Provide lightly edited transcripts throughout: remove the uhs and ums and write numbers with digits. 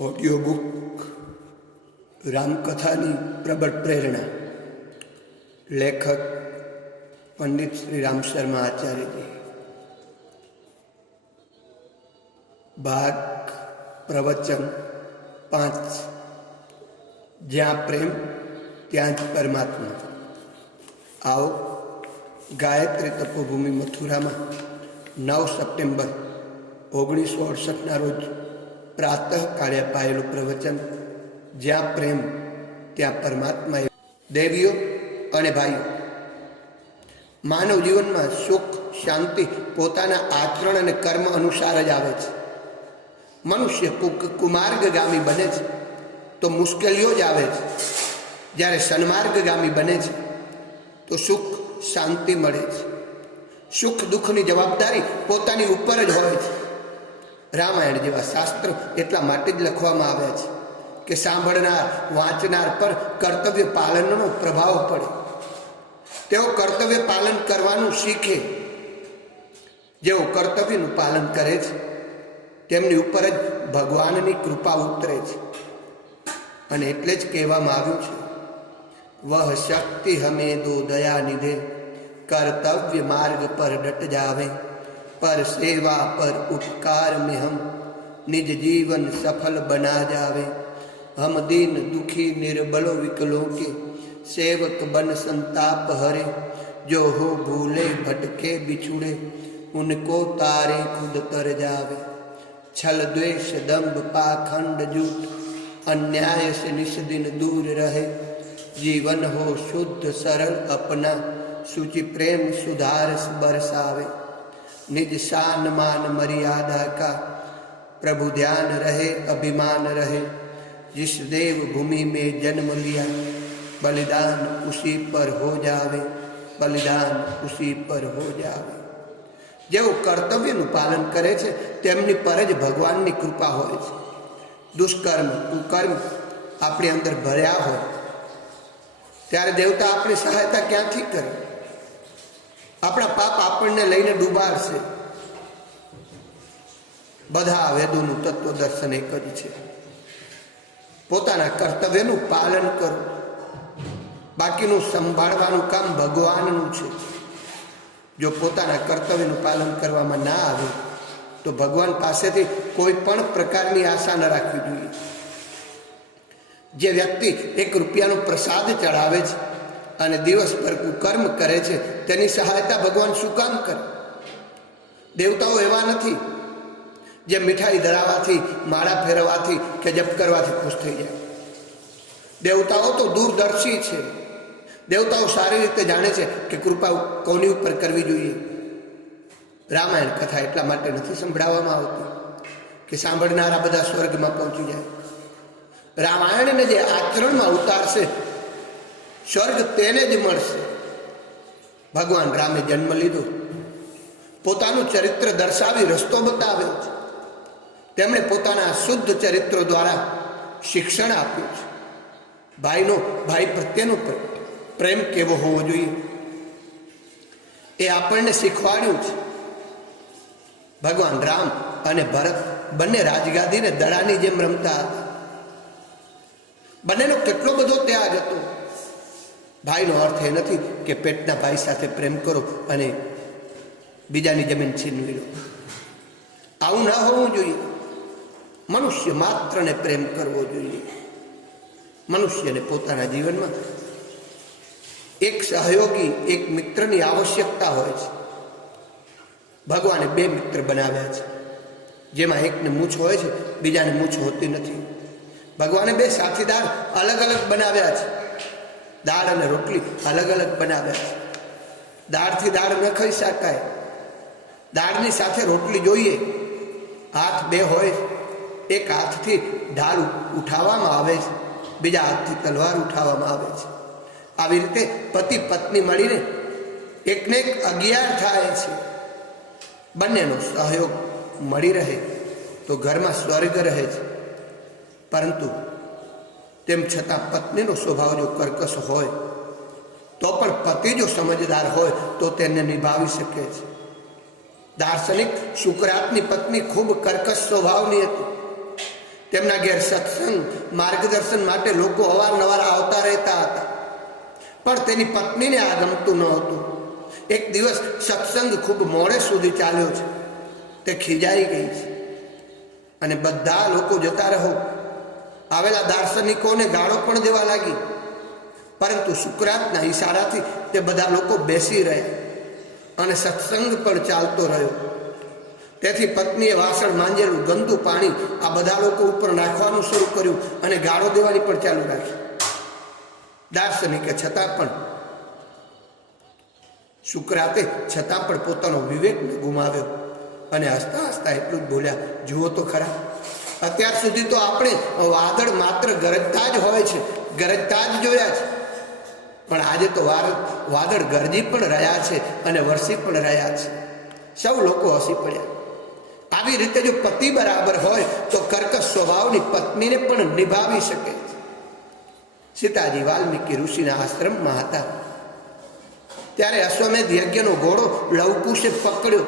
Audio book रामकथानी प्रबल प्रेरणा। लेखक पंडित श्री राम शर्मा आचार्य जी। भाग प्रवचन 5। ज्યાં प्रेम ત્યાં જ પરમાત્મા। आओ ગાયત્રી તપોભૂમિ મથુરામાં 9 સપ્ટેમ્બર 1968 રોજ પ્રાતઃકાળે અપાયેલું પ્રવચન જ્યાં પ્રેમ ત્યાં પરમાત્મા। દેવીઓ અને ભાઈઓ, માનવ જીવનમાં સુખ શાંતિ પોતાના આચરણ અને કર્મ અનુસાર જ આવે છે। મનુષ્ય કુમાર્ગગામી બને છે તો મુશ્કેલીઓ જ આવે છે, જ્યારે સન્માર્ગગામી બને છે તો સુખ શાંતિ મળે છે। સુખ દુઃખની જવાબદારી પોતાની ઉપર જ હોય છે। રામાયણ જેવા શાસ્ત્રો એટલા માટે જ લખવામાં આવ્યા છે કે સાંભળનાર વાંચનાર પર કર્તવ્ય પાલનનો પ્રભાવ પડે, તેઓ કર્તવ્ય પાલન કરવાનું શીખે। જેઓ કર્તવ્યનું પાલન કરે છે તેમની ઉપર જ ભગવાનની કૃપા ઉતરે છે। અને એટલે જ કહેવામાં આવ્યું છે, વહ શક્તિ હમે દો દયા નિધે, कर्तव्य मार्ग पर डट जावे, पर सेवा पर उपकार में हम निज जीवन सफल बना जावे। हम दीन दुखी निर्बलो विकलों के सेवक बन संताप हरे, जो हो भूले भटके बिछुड़े उनको तारे खुद तर जावे। छल द्वेष दंभ पाखंड जूठ अन्याय से निस दिन दूर रहे, जीवन हो शुद्ध सरल अपना सूचि प्रेम सुधार बरसावे। निज शान मान मर्यादा का प्रभु ध्यान रहे अभिमान रहे, जिस देव भूमि में जन्म लिया बलिदान उसी पर हो जावे, बलिदान उसी पर हो जावे। જેઓ કર્તવ્યનું પાલન કરે છે તેમની પર જ ભગવાનની કૃપા હોય છે। દુષ્કર્મ કુકર્મ આપણી અંદર ભર્યા હોય ત્યારે દેવતા આપણી સહાયતા ક્યાંથી કરે? આપણા પાપ આપણને લઈને ડૂબાડશે। બધા વેદોનું તત્વ દર્શન એક જ છે, પોતાના કર્તવ્યનું પાલન કરો, બાકીનું સંભાળવાનું કામ ભગવાનનું છે। જો પોતાના કર્તવ્યનું પાલન કરવામાં ના આવે તો ભગવાન પાસેથી કોઈ પણ પ્રકારની આશા ન રાખવી જોઈએ। જે વ્યક્તિ 1 રૂપિયાનો પ્રસાદ ચડાવે છે અને દિવસભર કુકર્મ કરે છે તેની સહાયતા ભગવાન શું કામ કરે? દેવતાઓ એવા નથી જે મીઠાઈ ધરાવવાથી માળા ફેરવવાથી કે જપ કરવાથી ખુશ થઈ જાય। દેવતાઓ તો દૂરદર્શી છે। દેવતાઓ સારી રીતે જાણે છે કે કૃપા કોની ઉપર કરવી જોઈએ। રામાયણ કથા એટલા માટે નથી સંભળાવવામાં આવતી કે સાંભળનારા બધા સ્વર્ગમાં પહોંચી જાય। રામાયણને જે આચરણમાં ઉતારશે સ્વર્ગ તેને જ મળશે। ભગવાન રામે જન્મ લીધો, પોતાનું ચરિત્ર દર્શાવી રસ્તો બતાવ્યો છે। તેમણે પોતાના શુદ્ધ ચરિત્રો દ્વારા શિક્ષણ આપ્યું છે। ભાઈનો ભાઈ પ્રત્યેનો પ્રેમ કેવો હોવો જોઈએ એ આપણને શીખવાડ્યું છે। ભગવાન રામ અને ભરત બંને રાજગાદીને દડાની જેમ રમતા હતા। બંનેનો કેટલો બધો ત્યાગ હતો। ભાઈનો અર્થ એ નથી કે પેટના ભાઈ સાથે પ્રેમ કરો અને બીજાની જમીન છીનવી લો, આવું ન હોવું જોઈએ। મનુષ્ય માત્રને પ્રેમ કરવો જોઈએ। મનુષ્યને પોતાના જીવનમાં એક સહયોગી, એક મિત્રની આવશ્યકતા હોય છે। ભગવાને 2 મિત્ર બનાવ્યા છે, જેમાં એકને મૂછ હોય છે, બીજાને મૂછ હોતી નથી। ભગવાને 2 સાથીદાર અલગ અલગ બનાવ્યા છે। દાળ અને રોટલી અલગ અલગ બનાવ્યા છે। દાળથી દાળ ન ખાઈ શકાય, દાળની સાથે રોટલી જોઈએ। હાથ 2 હોય, એક હાથથી ઢાલ ઉઠાવવામાં આવે છે, બીજા હાથથી તલવાર ઉઠાવવામાં આવે છે। આવી રીતે પતિ પત્ની મળીને એકને એક 11 થાય છે। બંનેનો સહયોગ મળી રહે તો ઘરમાં સ્વર્ગ રહે છે। પરંતુ તેમ છતાં પત્નીનો સ્વભાવ જો કર્કશ હોય તો પણ પતિ જો સમજદાર હોય તો તેને નિભાવી શકે છે। દાર્શનિક શુક્રાતની પત્ની ખૂબ કર્કશ સ્વભાવની હતી। તેમના ઘેર સત્સંગ માર્ગદર્શન માટે લોકો અવારનવાર આવતા રહેતા હતા, પણ તેની પત્નીને આ ગમતું ન હતું. એક દિવસ સત્સંગ ખૂબ મોડે સુધી ચાલ્યો છે. તે ખીજાઈ ગઈ છે અને બધા લોકો જતા રહો આવેલા દાર્શનિકોને ગાળો પણ દેવા લાગી. પરંતુ શુક્રાતના ઈશારાથી તે બધા લોકો બેસી રહ્યા અને સત્સંગ પણ ચાલતો રહ્યો. તેથી પત્નીએ વાસણ માંજેલું ગંદુ પાણી આ બધા લોકો ઉપર નાખવાનું શરૂ કર્યું અને ગાળો દેવાની પણ ચાલુ રાખી. દાર્શનિકે છતાં પણ શુક્રાતે છતાં પણ પોતાનો વિવેક ગુમાવ્યો અને હસતા હસતા એટલું જ બોલ્યા, જુઓ તો ખરા, અત્યાર સુધી તો આપણે વાદળ માત્ર ગરજતા જ હોય છે, ગરજતા જ જોયા છે, પણ આજે તો વાદળ ગરજી પણ રહ્યા છે અને વરસી પણ રહ્યા છે. સૌ લોકો હસી પડ્યા. આવી રીતે જો પતિ બરાબર હોય તો કર્કશ સ્વભાવની પત્નીને પણ નિભાવી શકે. સીતાજી વાલ્મીકી ઋષિના આશ્રમમાં હતા ત્યારે અશ્વમેધ યજ્ઞનો ઘોડો લવકુશે પકડ્યો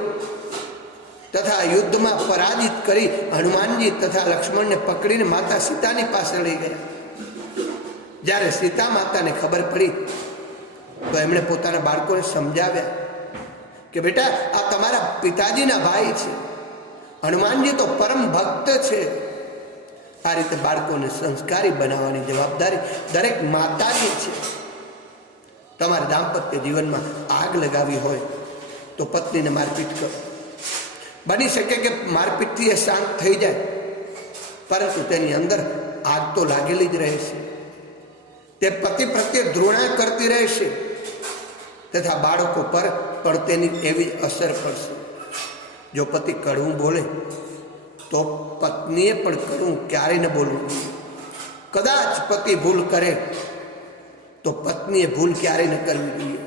તથા યુદ્ધમાં પરાજિત કરી હનુમાનજી તથા લક્ષ્મણને પકડીને માતા સીતાની પાસે લઈ ગયા. જ્યારે સીતા માતાને ખબર પડી તો એમણે પોતાના બાળકોને સમજાવ્યા કે બેટા, આ તમારા પિતાજીના ભાઈ છે, હનુમાનજી તો પરમ ભક્ત છે. આ રીતે બાળકોને સંસ્કારી બનાવવાની જવાબદારી દરેક માતાની છે. તમારા દાંપત્ય જીવનમાં આગ લગાવી હોય તો પત્નીને મારપીટ કરો. બની શકે કે મારપીટથી એ શાંત થઈ જાય, પરંતુ તેની અંદર આગ તો લાગેલી જ રહેશે. તે પતિ પ્રત્યે ધૃણા કરતી રહેશે તથા બાળકો પર પણ તેની એવી અસર પડશે. જો પતિ કડવું બોલે તો પત્નીએ પણ કડવું ક્યારેય ન બોલવું. કદાચ પતિ ભૂલ કરે તો પત્નીએ ભૂલ ક્યારેય ન કરવી જોઈએ.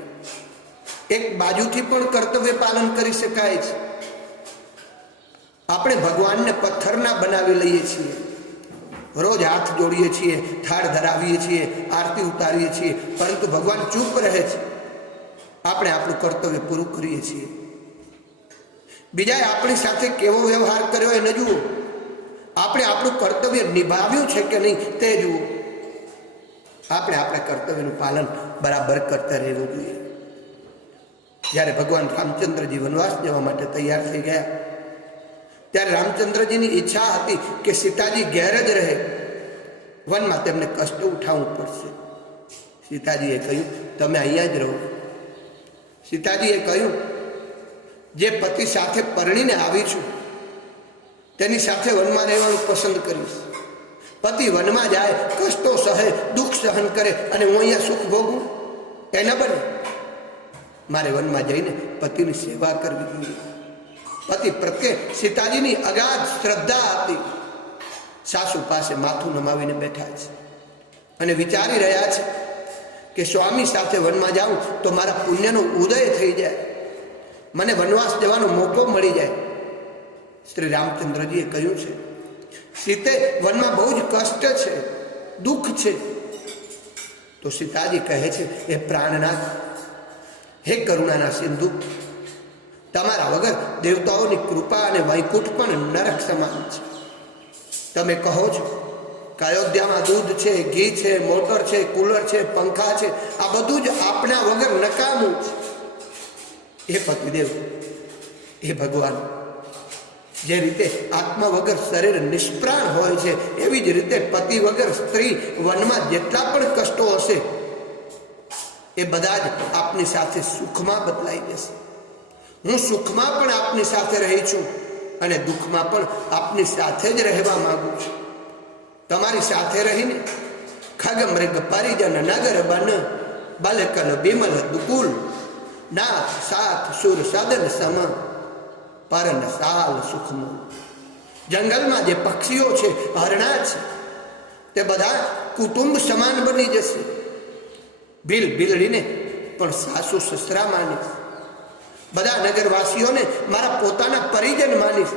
એક બાજુથી પણ કર્તવ્ય પાલન કરી શકાય છે. આપણે ભગવાનને પથ્થરના બનાવી લઈએ છીએ, રોજ હાથ જોડીએ છીએ, થાળ ધરાવીએ છીએ, આરતી ઉતારીએ છીએ, પરંતુ ભગવાન ચૂપ રહે છે. આપણે આપણું કર્તવ્ય પૂરું કરીએ છીએ. બીજાએ આપણી સાથે કેવો વ્યવહાર કર્યો એ ન જુઓ, આપણે આપણું કર્તવ્ય નિભાવ્યું છે કે નહીં તે જુઓ. આપણે આપણા કર્તવ્યનું પાલન બરાબર કરતા રહેવું જોઈએ. જ્યારે ભગવાન રામચંદ્રજી વનવાસ જવા માટે તૈયાર થઈ ગયા ત્યારે રામચંદ્રજીની ઈચ્છા હતી કે સીતાજી ઘેર જ રહે, વનમાં તેમને કષ્ટ ઉઠાવવું પડશે. સીતાજીએ કહ્યું, તમે અહીંયા જ રહો. સીતાજીએ કહ્યું, જે પતિ સાથે પરણીને આવી છું તેની સાથે વનમાં રહેવાનું પસંદ કરીશ. પતિ વનમાં જાય, કષ્ટો સહે, દુઃખ સહન કરે અને હું અહીંયા સુખ ભોગવું, એ ન બને. મારે વનમાં જઈને પતિની સેવા કરવી જોઈએ. પતિ પ્રત્યે સીતાજીની અગાધ શ્રદ્ધા હતી. સાસુ પાસે માથું નમાવીને બેઠા છે અને વિચારી રહ્યા છે કે સ્વામી સાથે વનમાં જાઉં તો મારા પુણ્યનો ઉદય થઈ જાય, મને વનવાસ જવાનો મોકો મળી જાય. શ્રી રામચંદ્રજીએ કહ્યું છે, સીતે વનમાં બહુ જ કષ્ટ છે, દુઃખ છે. તો સીતાજી કહે છે, હે પ્રાણનાથ, હે કરુણાના સિંધુ, તમારા વગર દેવતાઓની કૃપા અને વૈકુંઠ પણ નરક સમાન છે. તમે કહો છો કે અયોધ્યામાં દૂધ છે, ઘી છે, મોટર છે, કુલર છે, પંખા છે, આ બધું જ આપણા વગર નકામું છે. હે પતિદેવ, હે ભગવાન, જે રીતે આત્મા વગર શરીર નિષ્પ્રાણ હોય છે એવી જ રીતે પતિ વગર સ્ત્રી વનમાં જેટલા પણ કષ્ટો હશે એ બધા જ આપની સાથે સુખમાં બદલાઈ જશે. હું સુખમાં પણ આપની સાથે રહી છું અને દુઃખમાં પણ આપની સાથે જ રહેવા માંગુ છું. તમારી સાથે રહીને ખગ મૃગ પરિજન નગર બન બલકલ બિમલ દુકુલ નાથ સાથ સુર સદન સમ પરન સાલ સુખમૂલ. જંગલમાં જે પક્ષીઓ છે, હરણા છે, તે બધા કુટુંબ સમાન બની જશે. ભીલ બિલડીને પણ સાસુ સસરા માનીશ. બધા નગરવાસીઓને મારા પોતાના પરિજન માનીશ.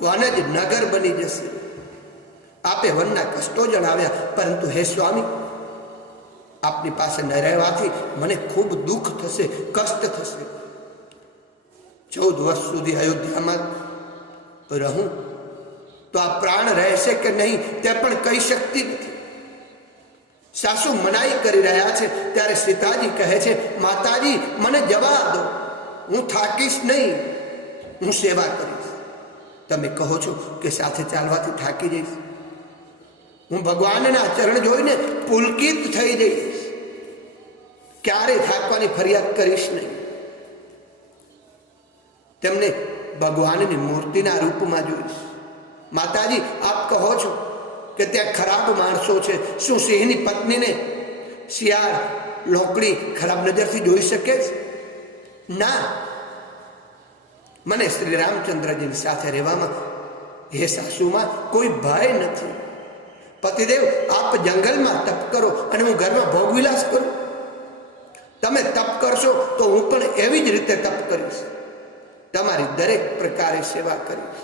વન જ નગર બની જશે. આપે વનના કષ્ટો જણાવ્યા, પરંતુ હે સ્વામી, આપની પાસે ન રહેવાથી મને ખૂબ દુઃખ થશે, કષ્ટ થશે. 14 વર્ષ સુધી અયોધ્યામાં રહું તો આ પ્રાણ રહેશે કે નહીં તે પણ કહી શકતી નથી. સાસુ મનાઈ કરી રહ્યા છે ત્યારે સીતાજી કહે છે, માતાજી મને જવા દો, હું થાકીશ નહીં, હું સેવા કરીશ. તમે કહો છો કે સાથે ચાલવાથી થાકી જઈશ, હું ભગવાનના ચરણ જોઈને પુલકિત થઈ જઈશ, ક્યારે થાકવાની ફરિયાદ કરીશ નહીં. તેમને ભગવાનની મૂર્તિના રૂપમાં જોઈશ. માતાજી આપ કહો છો કે ત્યાં ખરાબ માણસો છે, શું સિંહની પત્નીને શિયાળ લોકડી ખરાબ નજરથી જોઈ શકે છે? ના, મને શ્રી રામચંદ્રજીની સાથે રહેવામાં હે સાસુમાં કોઈ ભય નથી. પતિદેવ આપ જંગલમાં તપ કરો અને હું ઘરમાં ભોગવિલાસ કરું. તમે તપ કરશો તો હું પણ એવી જ રીતે તપ કરીશ, તમારી દરેક પ્રકારે સેવા કરીશ.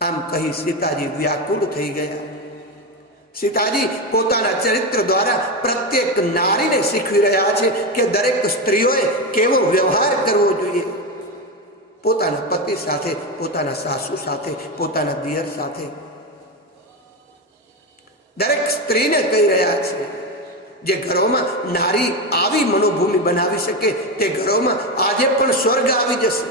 આમ કહી સીતાજી વ્યાકુળ થઈ ગયા. સીતાજી પોતાના ચરિત્ર દ્વારા પ્રત્યેક નારીને શીખવી રહ્યા છે કે દરેક સ્ત્રીઓએ કેવો વ્યવહાર કરવો જોઈએ, પોતાના પતિ સાથે, પોતાના સાસુ સાથે, પોતાના દિયર સાથે. દરેક સ્ત્રીને કહી રહ્યા છે, જે ઘરોમાં નારી આવી મનોભૂમિ બનાવી શકે તે ઘરોમાં આજે પણ સ્વર્ગ આવી જશે.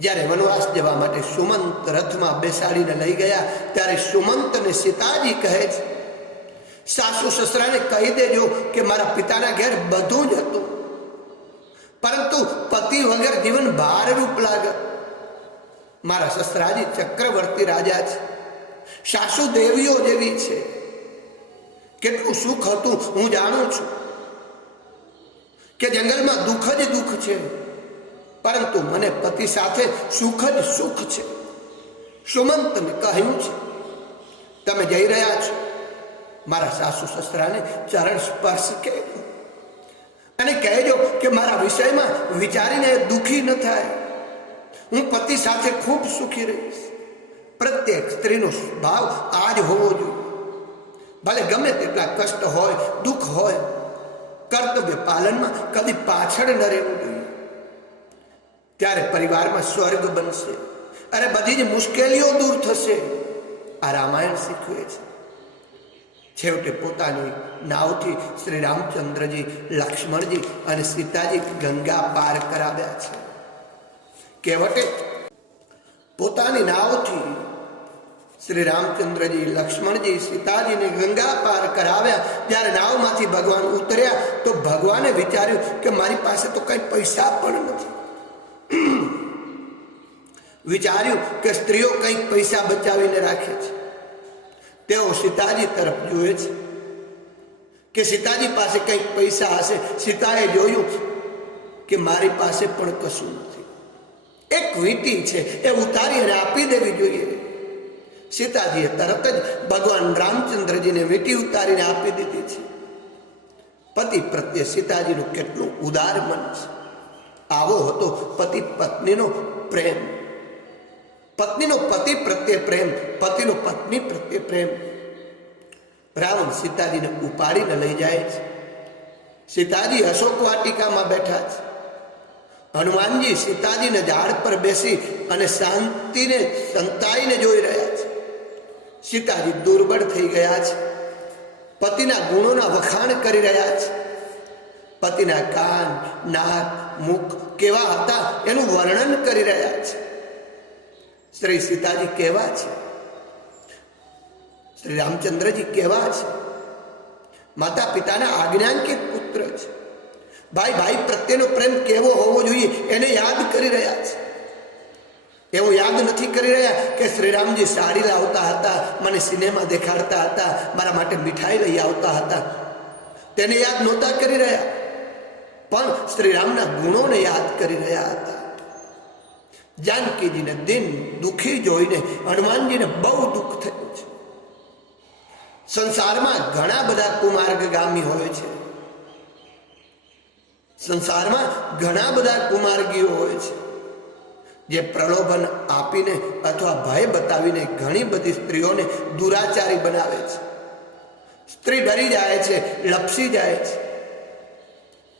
જ્યારે વનવાસ જવા માટે સુમંત રથમાં બેસાડીને લઈ ગયા ત્યારે સુમંતને સીતાજી કહે છે, સાસુ સસરાને કહી દેજો કે મારા પિતાના ઘેર બધું જ હતું, પરંતુ પતિ વગર જીવન ભારરૂપ લાગે. મારા સસરાજી ચક્રવર્તી રાજા છે, સાસુ દેવીઓ જેવી છે. કેટલું સુખ હતું હું જાણું છું કે જંગલમાં દુઃખ જ દુઃખ છે, પરંતુ મને પતિ સાથે સુખ જ સુખ છે. સુમંતને કહ્યું છે, તમે જઈ રહ્યા છો, મારા સાસુ સસરાને ચરણ સ્પર્શ કહેજો અને કહેજો કે મારા વિષયમાં વિચારીને દુઃખી ન થાય. હું પતિ સાથે ખૂબ સુખી રહીશ. પ્રત્યેક સ્ત્રીનો ભાવ આ જ હોવો જોઈએ. ભલે ગમે તેટલા કષ્ટ હોય, દુઃખ હોય, કર્તવ્ય પાલનમાં કદી પાછળ ન રહેવું જોઈએ. ત્યારે પરિવારમાં સ્વર્ગ બનશે, અરે બધી જ મુશ્કેલીઓ દૂર થશે. આ રામાયણ શીખવે છે. છેવટે પોતાની નાવથી શ્રી રામચંદ્રજી, લક્ષ્મણજી અને સીતાજી ગંગા પાર કરાવ્યા છે. કહેવતે પોતાની નાવથી શ્રી રામચંદ્રજી, લક્ષ્મણજી, સીતાજીને ગંગા પાર કરાવ્યા. જ્યારે નાવમાંથી ભગવાન ઉતર્યા તો ભગવાને વિચાર્યું કે મારી પાસે તો કઈ પૈસા પણ નથી. વિચાર્યું કે સ્ત્રીઓ કંઈક પૈસા બચાવીને રાખે છે. તેઓ સીતાજી તરફ જુએ છે કે સીતાજી પાસે કંઈક પૈસા હશે. સીતાએ જોયું કે મારી પાસે પણ કશું નથી. એક વીંટી છે, એ ઉતારી અને આપી દેવી જોઈએ. સીતાજીએ તરત જ ભગવાન રામચંદ્રજીને વીંટી ઉતારીને આપી દીધી છે. પતિ પ્રત્યે સીતાજીનું કેટલું ઉદાર મન છે. આવો હતો પતિ પત્નીનો પ્રેમ. પત્નીનો પતિ પ્રત્યે પ્રેમ, પતિનો પત્ની પ્રત્યે પ્રેમ. રાવણ સીતાજીને ઉપાડીને લઈ જાય છે. સીતાજી અશોક વાટિકામાં બેઠા છે. હનુમાનજી સીતાજીને ઝાડ પર બેસી અને શાંતિને સંતાઈને જોઈ રહ્યા છે. સીતાજી દુર્બળ થઈ ગયા છે. પતિના ગુણોના વખાણ કરી રહ્યા છે. પતિના કાન, નાક, મુખ કેવા હતા એનું વર્ણન કરી રહ્યા છે. શ્રી સીતાજી કેવા છે, શ્રી રામચંદ્રજી કેવા છે. માતા પિતાના આજ્ઞાંકિત પુત્ર છે. ભાઈ ભાઈ પ્રત્યેનો પ્રેમ કેવો હોવો જોઈએ એને યાદ કરી રહ્યા છે. એવું યાદ નથી કરી રહ્યા કે શ્રીરામજી સાડી લાવતા હતા, મને સિનેમા દેખાડતા હતા, મારા માટે મીઠાઈ લઈ આવતા હતા. તેને યાદ નહોતા કરી રહ્યા, પણ શ્રીરામના ગુણોને યાદ કરી રહ્યા હતા. જાનકીજીને દિન દુઃખી જોઈને હનુમાનજીને બહુ દુઃખ થયું છે. સંસારમાં ઘણા બધા કુમાર્ગગામી હોય છે. સંસારમાં ઘણા બધા કુમાર્ગીઓ હોય છે, જે પ્રલોભન આપીને અથવા ભય બતાવીને ઘણી બધી સ્ત્રીઓને દુરાચારી બનાવે છે. સ્ત્રી ડરી જાય છે, લપસી જાય છે.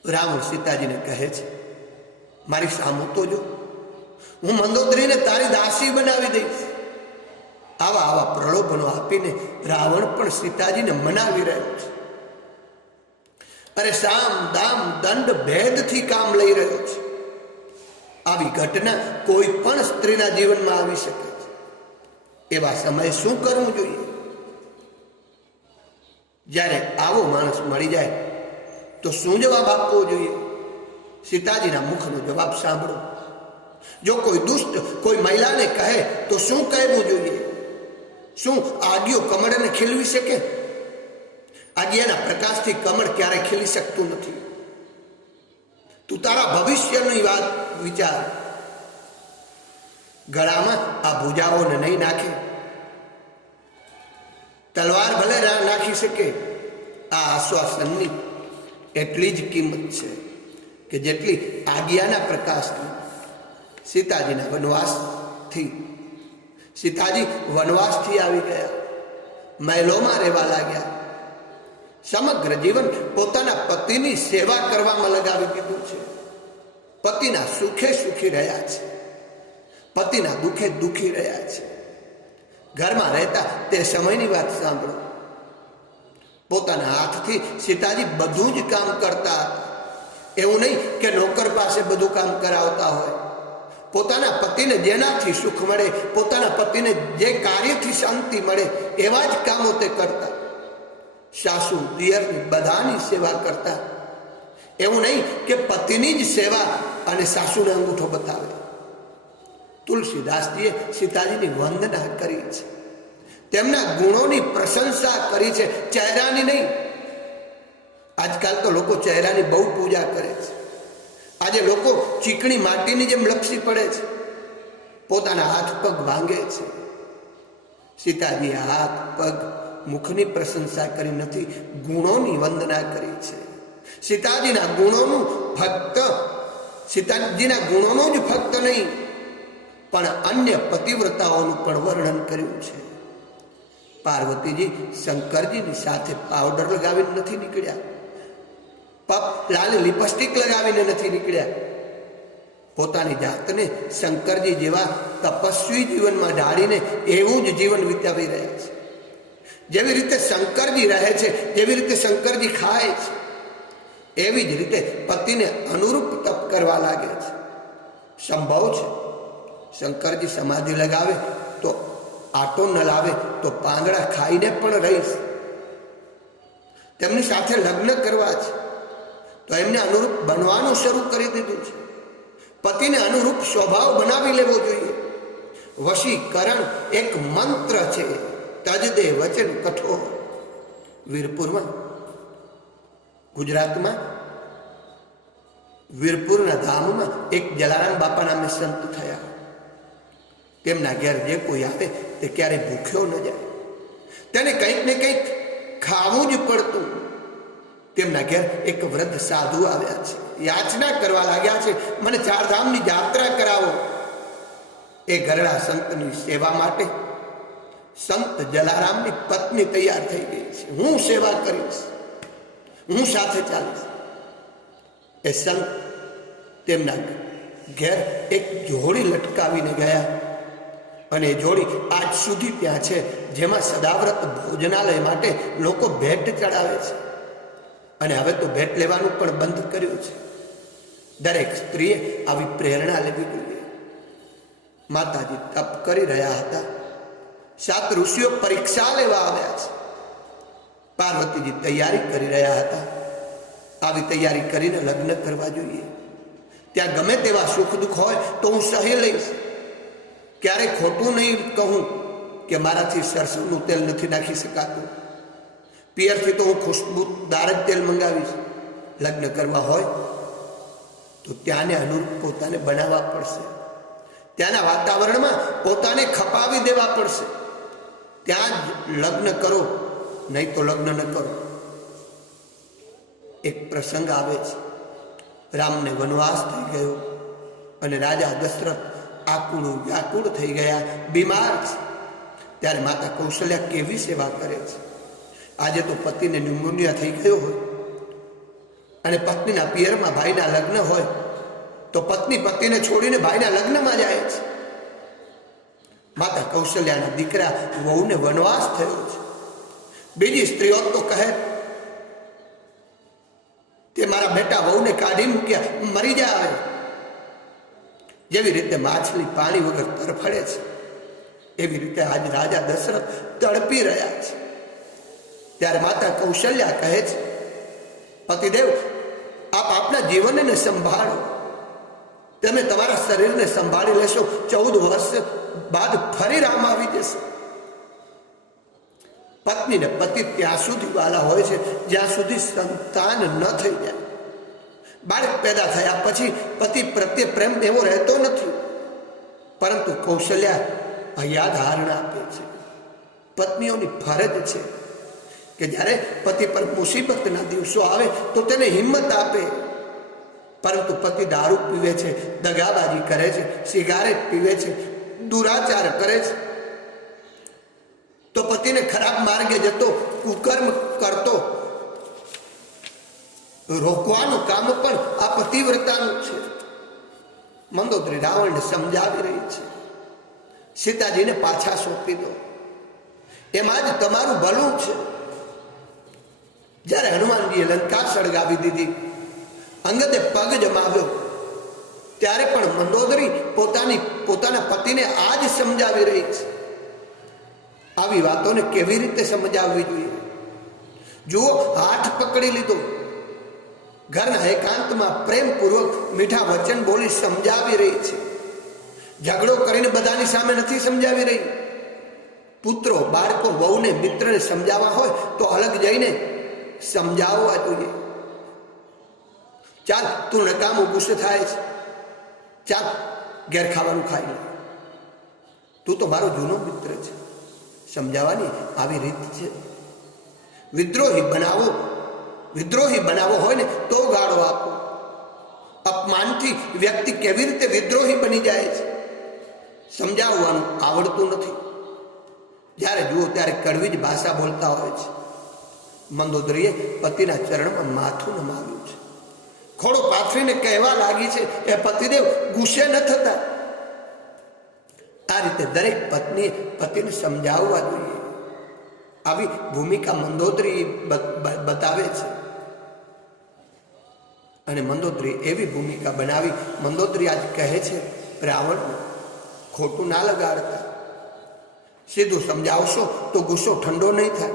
રાવણ સીતાજીને કહે છે, મારી સામું તો જો, હું મંદોદરીને તારી દાસી બનાવી દઈશ. આવા આવા પ્રલોભનો આપીને રાવણ પણ સીતાજીને મનાવી રહ્યો છે. અરે સામ દામ દંડ ભેદથી કામ લઈ રહ્યો છે. આવી ઘટના કોઈ પણ સ્ત્રીના જીવનમાં આવી શકે છે. એવા સમયે શું કરવું જોઈએ? જ્યારે આવો માણસ મળી જાય તો શું જવાબ આપવો જોઈએ? સીતાજીના મુખનો જવાબ સાંભળો. જો કોઈ દુષ્ટ કોઈ મહિલાને કહે તો શું કહેવું જોઈએ? શું આગિયો કમળને ખીલવી શકે? આગિયાના પ્રકાશથી કમળ ક્યારે ખીલી શકતું નથી. તું તારા ભવિષ્યની વાત વિચાર. ગળામાં આ ભુજાઓને નહીં નાખે. તલવાર ભલે નાખી શકે. આ આશ્વાસનની એટલી જ કિંમત છે કે જેટલી આજ્ઞાના પ્રકાશની. સીતાજીના વનવાસથી સીતાજી વનવાસથી આવી ગયા, મહેલોમાં રહેવા લાગ્યા. સમગ્ર જીવન પોતાના પતિની સેવા કરવામાં લગાવી દીધું છે. પતિના સુખે સુખી રહ્યા છે, પતિના દુઃખે દુઃખી રહ્યા છે. ઘરમાં રહેતા તે સમયની વાત સાંભળો. પોતાના હાથથી સીતાજી બધું જ કામ કરતા હતા. એવું નહીં કે નોકર પાસે બધું કામ કરાવતા હોય. પોતાના પતિને જેનાથી સુખ મળે, પોતાના પતિને જે કાર્યથી શાંતિ મળે એવા જ કામો તે કરતા. સાસુ દિયરની બધાની સેવા કરતા. એવું નહીં કે પતિની જ સેવા અને સાસુને અંગૂઠો બતાવે. તુલસીદાસજીએ સીતાજીની વંદના કરી છે, તેમના ગુણોની પ્રશંસા કરી છે, ચહેરાની નહીં. આજકાલ તો લોકો ચહેરાની બહુ પૂજા કરે છે. આજે લોકો ચીકણી માટીની જેમ લપસી પડે છે, પોતાના હાથ પગ ભાંગે છે. સીતાજીએ હાથ પગ મુખની પ્રશંસા કરી નથી, ગુણોની વંદના કરી છે. સીતાજીના ગુણોનું જ ફક્ત નહીં પણ અન્ય પતિવ્રતાઓનું પણ વર્ણન કર્યું છે. પાર્વતીજી શંકરજીની સાથે પાવડર લગાવીને નથી નીકળ્યા, લાલ લિપસ્ટિક લગાવીને નથી નીકળ્યા. પોતાની જાતને શંકરજી જેવા તપસ્વી જીવનમાં ઢાળીને એવું જ જીવન વિતાવી રહ્યા છે. જેવી રીતે શંકરજી રહે છે, જેવી રીતે શંકરજી ખાય છે, એવી જ રીતે પતિને અનુરૂપ તપ કરવા લાગે છે. સંભવ છે શંકરજી સમાધિ લગાવે તો આટો ન લાવે તો પાંદડા ખાઈને પણ રહીશ. તેમની સાથે લગ્ન કરવા છે તો એમને અનુરૂપ બનવાનું શરૂ કરી દીધું છે. પતિને અનુરૂપ સ્વભાવ બનાવી લેવો જોઈએ. વશીકરણ એક મંત્ર છે. તજ દે વચન કઠોર. વીરપુરમાં, ગુજરાતમાં વીરપુરના ધામમાં એક જલારામ બાપા નામે સંત થયા. તેમના ઘેર જે કોઈ આવે તે ક્યારે ભૂખ્યો ન જાય. તેને કંઈક ને કંઈક ખાવું જ પડતું. તેમના ઘેર એક વૃદ્ધ સાધુ આવ્યા છે, યાચના કરવા લાગ્યા છે, મને ચારધામની યાત્રા કરાવો. એ ગરડા સંતની સેવા માટે સંત જલારામની પત્ની તૈયાર થઈ ગઈ છે. હું સેવા કરીશ, હું સાથે ચાલીશ. એ સંત તેમના ઘેર એક જોડી લટકાવીને ગયા અને એ જોડી આજ સુધી ત્યાં છે, જેમાં સદાવ્રત ભોજનાલય માટે લોકો ભેટ ચડાવે છે. અને હવે તો ભેટ લેવાનું પણ બંધ કર્યું છે. દરેક સ્ત્રીએ આવી પ્રેરણા લેવી જોઈએ. માતાજી તપ કરી રહ્યા હતા. 7 ઋષિઓ પરીક્ષા લેવા આવ્યા છે. પાર્વતીજી તૈયારી કરી રહ્યા હતા. આવી તૈયારી કરીને લગ્ન કરવા જોઈએ. ત્યાં ગમે તેવા સુખ દુઃખ હોય તો હું સહી લઈશ. ક્યારેય ખોટું નહીં કહું કે મારાથી સરસવનું તેલ નથી નાખી શકાતું. પિયરથી તો હું ખુશ્બુદાર જ તેલ મંગાવીશ. લગ્ન કરવા હોય તો ત્યાંને અનુરૂપ પોતાને બનાવવા પડશે. ત્યાંના વાતાવરણમાં પોતાને ખપાવી દેવા પડશે. ત્યાં જ લગ્ન કરો, નહીં તો લગ્ન ન કરો. એક પ્રસંગ આવે છે. રામને વનવાસ થઈ ગયો અને રાજા દશરથ આકુળ વ્યાકુળ થઈ ગયા, બીમાર છે. ત્યારે માતા કૌશલ્યા કેવી સેવા કરે છે. આજે તો પતિને ન્યુમોનિયા થઈ ગયો હોય અને પત્નીના પિયરમાં ભાઈના લગ્ન હોય તો પત્ની પતિને છોડીને ભાઈના લગ્નમાં જાય છે. માતા કૌશલ્યાના દીકરા વહુને વનવાસ થયો છે. બીજી સ્ત્રીઓ તો કહે તે મારા બેટા વહુને કાઢી મૂક્યા, મરી જાય. જેવી રીતે માછલી પાણી વગર તરફડે છે, એવી રીતે આજ રાજા દશરથ તડપી રહ્યા છે. ત્યારે માતા કૌશલ્યા કહે છે, પતિદેવ, આપ આપના જીવનને સંભાળો. તમે તમારા શરીરને સંભાળી લેશો, 14 વર્ષ બાદ ફરી રામ આવી જશે. પત્નીને પતિ ત્યાં સુધી વાલા હોય છે જ્યાં સુધી સંતાન ન થઈ જાય. બાળક પેદા થયા પછી પતિ પ્રત્યે પ્રેમ એવો રહેતો નથી. પરંતુ કૌશલ્યા યાદ ધારણા આપે છે. પત્નીઓની ફરજ છે કે જ્યારે પતિ પર મુસીબતના દિવસો આવે તો તેને હિંમત આપે. પરંતુ પતિ દારૂ પીવે છે, દગાબાજી કરે છે, સિગારેટ પીવે છે, દુરાચાર કરે છે, તો પતિને ખરાબ માર્ગે જતો, કુકર્મ કરતો રોકવાનું કામ પણ આ પતિવ્રતાનું છે. મંદોદરી રાવણને સમજાવી રહી છે, સીતાજીને પાછા સોંપી દો, એમાં જ તમારું ભલું છે. જ્યારે હનુમાનજીએ લંકા સળગાવી દીધી, અંગદે પગ જમાવ્યો, ત્યારે પણ મંદોદરી પોતાના પતિને આ જ સમજાવી રહી છે. આવી વાતોને કેવી રીતે સમજાવવી જોઈએ? જુઓ, હાથ પકડી લીધો, ઘરના એકાંતમાં પ્રેમપૂર્વક મીઠા વચન બોલી સમજાવી રહી છે. ઝઘડો કરીને બધાની સામે નથી સમજાવી રહી. પુત્રો, બાળકો, વહુને, મિત્રને સમજાવવા હોય તો અલગ જઈને સમજાવવા જોઈએ. ચાલ, તું નકામો ગુસ્સે થાય છે, ચાલ ઘેર ખાવાનું ખાઈ લે, તું તો મારો જૂનો મિત્ર છે. સમજાવવાની આવી રીત છે. વિદ્રોહી બનાવો હોય ને તો ગાળો આપો. અપમાનથી વ્યક્તિ કેવી રીતે વિદ્રોહી બની જાય છે સમજાવવાનું આવડતું નથી. જ્યારે જુઓ ત્યારે કડવી જ ભાષા બોલતા હોય છે. મંદોદરીએ પતિના ચરણમાં માથું નમાવ્યું છે. ખોડો પાથરીને કહેવા લાગી છે, એ પતિદેવ ગુસ્સે ન થતા. આ રીતે દરેક પત્નીએ પતિને સમજાવવા જોઈએ. આવી ભૂમિકા મંદોદરી બતાવે છે. અને મંદોદરી એવી ભૂમિકા બનાવી. મંદોદરી આજ કહે છે, રાવણ ખોટું ના લગાડતા, સીધું સમજાવશો તો ગુસ્સો ઠંડો નહીં થાય.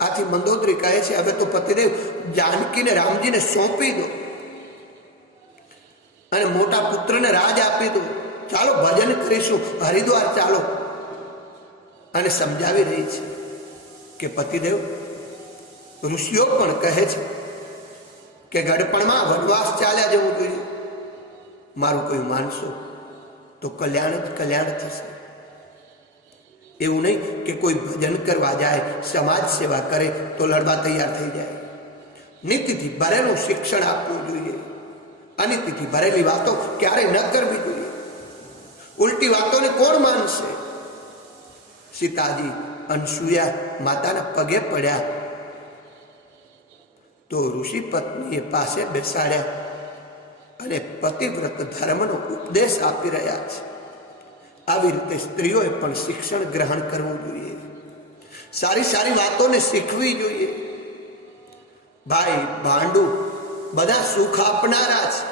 આથી મંદોદરી કહે છે, હવે તો પતિદેવ જાનકીને રામજીને સોંપી દો અને મોટા પુત્રને રાજ આપી દો. ચાલો ભજન કરીશું, હરિદ્વાર ચાલો. અને સમજાવી રહી છે કે પતિદેવ, ઋષિઓ પણ કહે છે કે ગડપણમાં વનવાસ ચાલ્યા જવું જોઈએ. મારું કોઈ માનશો તો કલ્યાણ જ કલ્યાણ થશે. એવું નહીં કે કોઈ ભજન કરવા જાય, સમાજ સેવા કરે તો લડવા તૈયાર થઈ જાય. નીતિથી ભરેલું શિક્ષણ આપવું જોઈએ. અનીતિથી ભરેલી વાતો ક્યારેય ન કરવી જોઈએ. ઉલટી વાતોને કોણ માનશે? સીતાજી અનસુયા માતાના પગે પડ્યા તો ઋષિ પત્નીએ પાસે બેસાડ્યા અને પતિવ્રત ધર્મનો ઉપદેશ આપી રહ્યા છે. આવી રીતે સ્ત્રીઓએ પણ શિક્ષણ ગ્રહણ કરવું જોઈએ. સારી સારી વાતોને શીખવી જોઈએ. ભાઈ, ભાંડુ બધા સુખ આપનારા છે,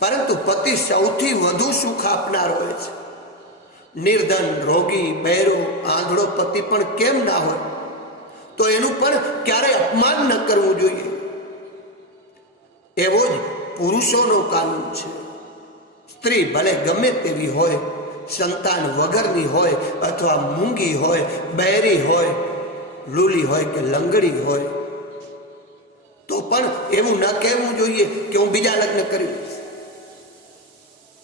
પરંતુ પતિ સૌથી વધુ સુખ આપનાર હોય છે. નિર્ધન, રોગી, બહેરો, આંધળો પતિ પણ કેમ ના હોય, તો એનું પણ ક્યારેય અપમાન ન કરવું જોઈએ. એવો જ પુરુષોનો કાનૂન છે. સ્ત્રી ભલે ગમે તેવી હોય, સંતાન વગરની હોય અથવા મૂંગી હોય, બહેરી હોય, લૂલી હોય કે લંગડી હોય, તો પણ એવું ન કહેવું જોઈએ કે હું બીજા લગ્ન કરી લઈશ.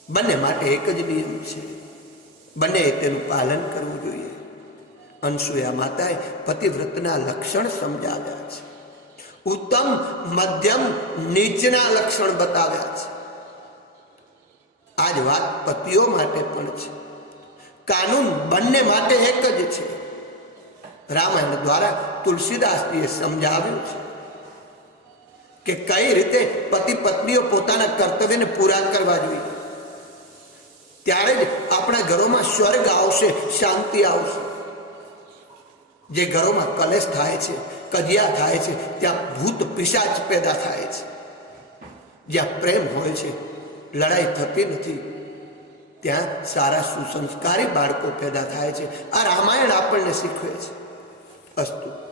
બંને માટે એક જ નિયમ છે, બંને તેનું પાલન કરવું જોઈએ. અનસુયા માતાએ પતિવ્રતના લક્ષણ સમજાવ્યા છે. ઉત્તમ, મધ્યમ, નીચના લક્ષણ બતાવ્યા છે. આ જ વાત પતિઓ માટે પણ છે. કાનૂન બંને માટે એક જ છે. રામાયણ દ્વારા તુલસીદાસજીએ સમજાવ્યું છે કે કઈ રીતે પતિ પત્નીઓ પોતાના કર્તવ્યને પૂરા કરવા જોઈએ. ત્યારે જ આપણા ઘરોમાં સ્વર્ગ આવશે, શાંતિ આવશે. જે ઘરોમાં કલેશ થાય છે, કજિયા થાય છે, ત્યાં ભૂત પિશાચ પેદા થાય છે. જ્યાં પ્રેમ હોય છે, લડાઈ થતી નથી, ત્યાં સારા સુસંસ્કારી બાળકો પેદા થાય છે. આ રામાયણ આપણને શીખવે છે. અસ્તુ.